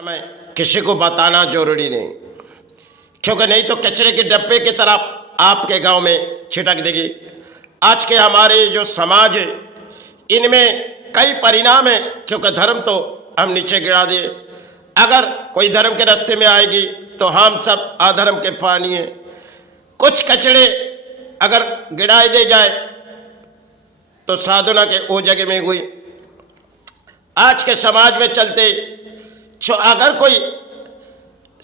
समय किसी को बताना जरूरी नहीं, क्योंकि नहीं तो कचरे के डब्बे की तरफ आपके गांव में छिटक देगी। आज के हमारे जो समाज है इनमें कई परिणाम है, क्योंकि धर्म तो हम नीचे गिरा दिए। अगर कोई धर्म के रास्ते में आएगी तो हम सब अधर्म के पानी है। कुछ कचरे अगर गिराए दे जाए तो साधना के वो जगह में हुई। आज के समाज में चलते जो अगर कोई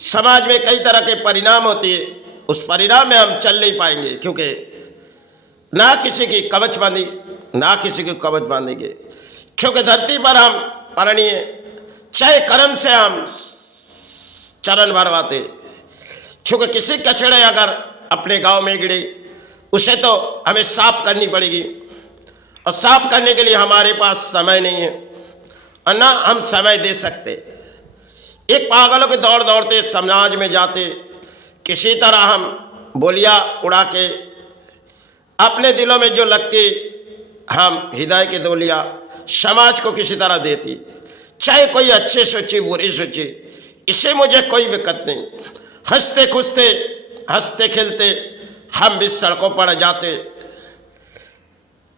समाज में कई तरह के परिणाम होती है, उस परिणाम में हम चल नहीं पाएंगे, क्योंकि ना किसी की कवच बांधी ना किसी की कवच बांधेंगे। क्योंकि धरती पर हम परणीय चाहे कर्म से हम चरण भरवाते, क्योंकि किसी कचड़े अगर अपने गांव में गिरे उसे तो हमें साफ करनी पड़ेगी, और साफ करने के लिए हमारे पास समय नहीं है और ना हम समय दे सकते। एक पागलों के दौड़ दौड़ते समाज में जाते, किसी तरह हम बोलियां उड़ा के अपने दिलों में जो लग के हम हिदायत की दोलियां समाज को किसी तरह देती, चाहे कोई अच्छे सोचे बुरे सोचे, इससे मुझे कोई दिक्कत नहीं। हंसते खुशते हंसते खेलते हम भी सड़कों पर जाते,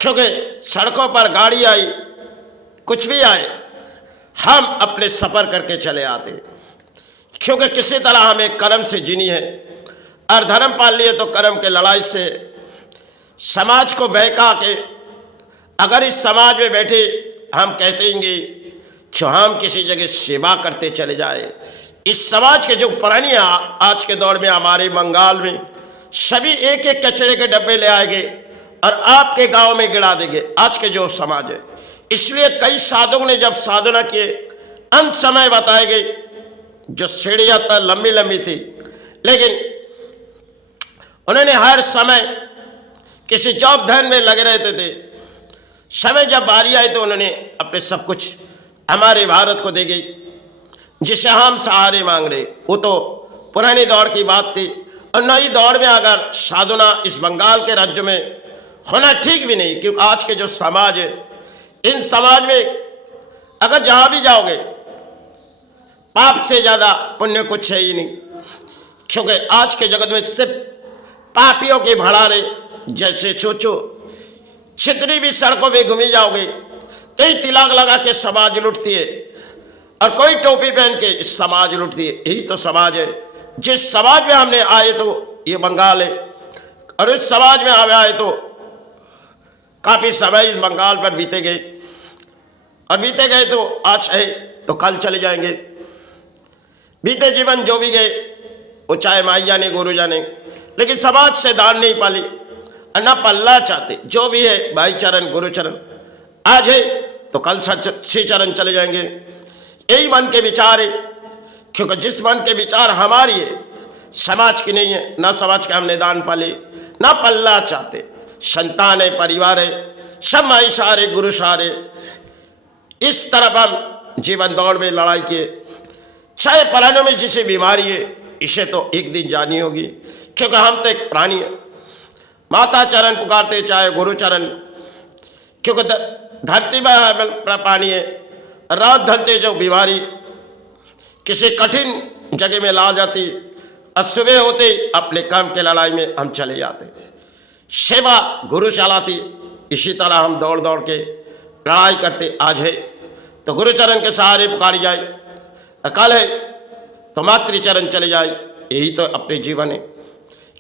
क्योंकि सड़कों पर गाड़ी आई कुछ भी आए हम अपने सफ़र करके चले आते, क्योंकि किसी तरह हमें कर्म से जीनी है। और धर्म पाल लिए तो कर्म के लड़ाई से समाज को बहका के अगर इस समाज में बैठे हम कहते हैं जो हम किसी जगह सेवा करते चले जाए, इस समाज के जो पुरानी आज के दौर में हमारे बंगाल में सभी एक एक कचरे के डब्बे ले आएंगे और आपके गांव में गिरा देंगे। आज के जो समाज है, इसलिए कई साधुओं ने जब साधना किए अंत समय बताए गए, जो सीढ़ियां तो लंबी लंबी थी, लेकिन उन्होंने हर समय किसी जॉब धन में लगे रहते थे। समय जब बारी आई तो उन्होंने अपने सब कुछ हमारे भारत को दे गई, जिसे हम सहारे मांग रहे। वो तो पुराने दौर की बात थी, और नई दौर में अगर साधना इस बंगाल के राज्य में होना ठीक भी नहीं, क्योंकि आज के जो समाज है, इन समाज में अगर जहाँ भी जाओगे पाप से ज़्यादा पुण्य कुछ है ही नहीं, क्योंकि आज के जगत में सिर्फ पापियों के भड़ारे जैसे सोचो। जितनी भी सड़कों में घूमी जाओगे कई तिलक लगा के समाज लुटती है, और कोई टोपी पहन के समाज लुटती है। यही तो समाज है। जिस समाज में हमने आए तो ये बंगाल है, और इस समाज में हमें आए तो काफ़ी समय इस बंगाल पर बीते गए, और बीते गए तो आज है तो कल चले जाएंगे। बीते जीवन जो भी गए वो चाहे माई जाने गुरु जाने, लेकिन समाज से दान नहीं पाली और ना पल्ला चाहते। जो भी है भाई चरण गुरु चरण, आज है तो कल श्री चरण चले जाएंगे। यही मन के विचार है, क्योंकि जिस मन के विचार हमारी है समाज की नहीं है। ना समाज के हमने दान पाले ना पल्ला चाहते। संतान है, परिवार है, सब माई सहारे गुरु सहारे। इस तरफ हम जीवन दौड़ में लड़ाई किए। चाहे प्राणों में जिसे बीमारी है, इसे तो एक दिन जानी होगी, क्योंकि हम तो एक प्राणी है। माता चरण पुकारते चाहे गुरु चरण, क्योंकि धरती में पानी है। रात ढलते जो बीमारी किसी कठिन जगह में ला जाती, और सुबह होते अपने काम के लड़ाई में हम चले जाते। सेवा गुरु चलाती, इसी तरह हम दौड़ दौड़ के लड़ाई करते। आज है तो गुरु चरण के सहारे पुकारी जाए, कल है तो मातृ चरण चले जाए। यही तो अपने जीवन है,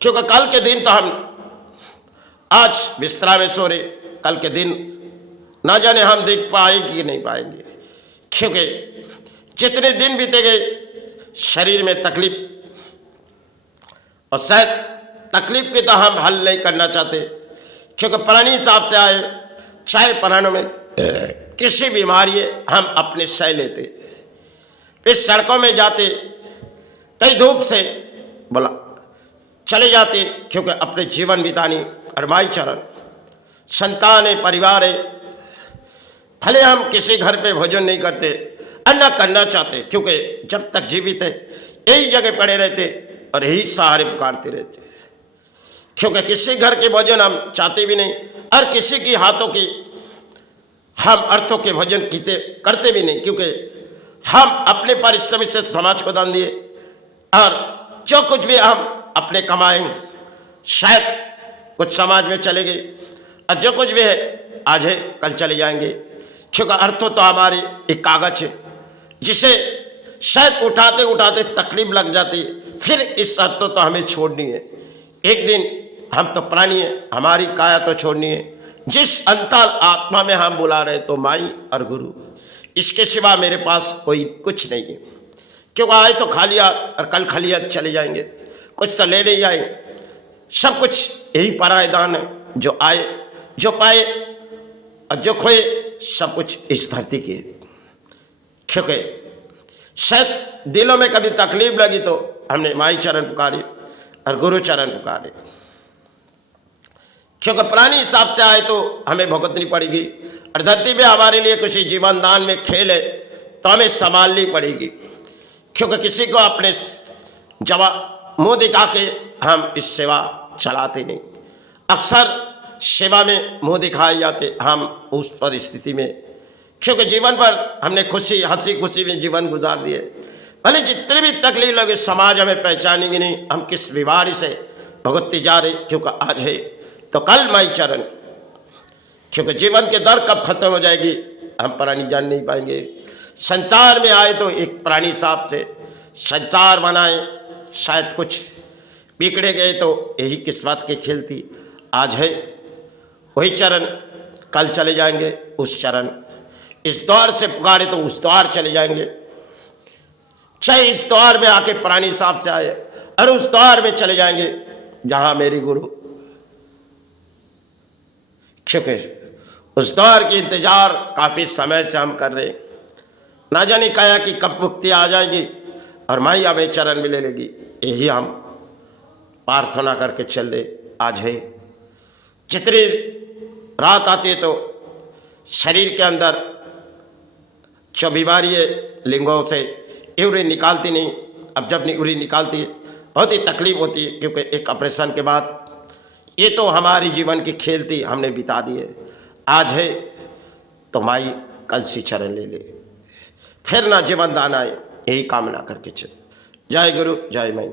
क्योंकि कल के दिन तो हम आज बिस्तरा में सो रहे, कल के दिन ना जाने हम देख पाएंगे कि नहीं पाएंगे, क्योंकि जितने दिन बीते गए शरीर में तकलीफ, और शायद तकलीफ की तो हम हल नहीं करना चाहते, क्योंकि पुरानी हिसाब से आए। चाहे पुरानों में किसी बीमारी है हम अपने सह लेते, इस सड़कों में जाते, कई धूप से बोला चले जाते, क्योंकि अपने जीवन बितानी। और माई चरण संतान है, परिवार है, भले हम किसी घर पे भोजन नहीं करते और न करना चाहते, क्योंकि जब तक जीवित है यही जगह पड़े रहते और यही सहारे पुकारते रहते, क्योंकि किसी घर के भोजन हम चाहते भी नहीं, और किसी की हाथों की हम अर्थों के भोजन करते भी नहीं, क्योंकि हम अपने परिश्रम से समाज को दान दिए, और जो कुछ भी हम अपने कमाएंगे शायद कुछ समाज में चले गए, और जो कुछ भी है आज है कल चले जाएंगे। क्योंकि अर्थ तो हमारी एक कागज है जिसे शायद उठाते उठाते तकलीफ लग जाती, फिर इस अर्थ तो हमें छोड़नी है। एक दिन हम तो प्राणी है, हमारी काया तो छोड़नी है। जिस अंतर आत्मा में हम बुला रहे तो माई और गुरु, इसके सिवा मेरे पास कोई कुछ नहीं है। क्योंकि आए तो खाली हाथ और कल खाली हाथ चले जाएंगे, कुछ तो ले नहीं जाएंगे। सब कुछ यही परायदान है, जो आए जो पाए और जो खोए सब कुछ इस धरती की है। क्योंकि शायद दिलों में कभी तकलीफ लगी तो हमने माई चरण पुकारे और गुरु चरण पुकारे। क्योंकि प्राणी हिसाब से आए तो हमें भुगतनी पड़ेगी, और धरती में हमारे लिए कुछ जीवन दान में खेल है तो हमें संभालनी पड़ेगी। क्योंकि किसी को अपने जवाब मुंह दिखा के हम इस सेवा चलाते नहीं। अक्सर सेवा में मुंह दिखाए जाते हम उस परिस्थिति में, क्योंकि जीवन पर हमने खुशी हंसी खुशी में जीवन गुजार दिए। भले जितनी भी तकलीफ लगे समाज हमें पहचानेंगे नहीं, हम किस बीमारी से भुगतते जा रहे। क्योंकि आज है तो कल माई चरण। क्योंकि जीवन के दर कब खत्म हो जाएगी हम प्राणी जान नहीं पाएंगे। संसार में आए तो एक प्राणी हिसाब से संसार बनाए, शायद कुछ बिगड़े गए तो यही किस्मत की खेल थी। आज है वही चरण, कल चले जाएंगे उस चरण। इस द्वार से पुकारे तो उस द्वार चले जाएंगे। चाहे इस द्वार में आके प्राणी हिसाब से आए और उस द्वार में चले जाएंगे जहां मेरी गुरु। क्योंकि उस द्वार की इंतजार काफी समय से हम कर रहे हैं। ना जाने काया कि कब मुक्ति आ जाएगी और माई हमें चरण में ले लेगी, यही हम प्रार्थना करके चल रहे। आज है जितनी रात आती है तो शरीर के अंदर जो बीमारी है लिंगों से उरी निकालती नहीं। अब जब उरी निकालती है बहुत ही तकलीफ होती है, क्योंकि एक ऑपरेशन के बाद ये तो हमारी जीवन की खेल थी, हमने बिता दी है। आज है तो माई कल सी चरण ले ले, फिर ना जीवन दान आए, यही कामना करके चल। जय गुरु जय माई।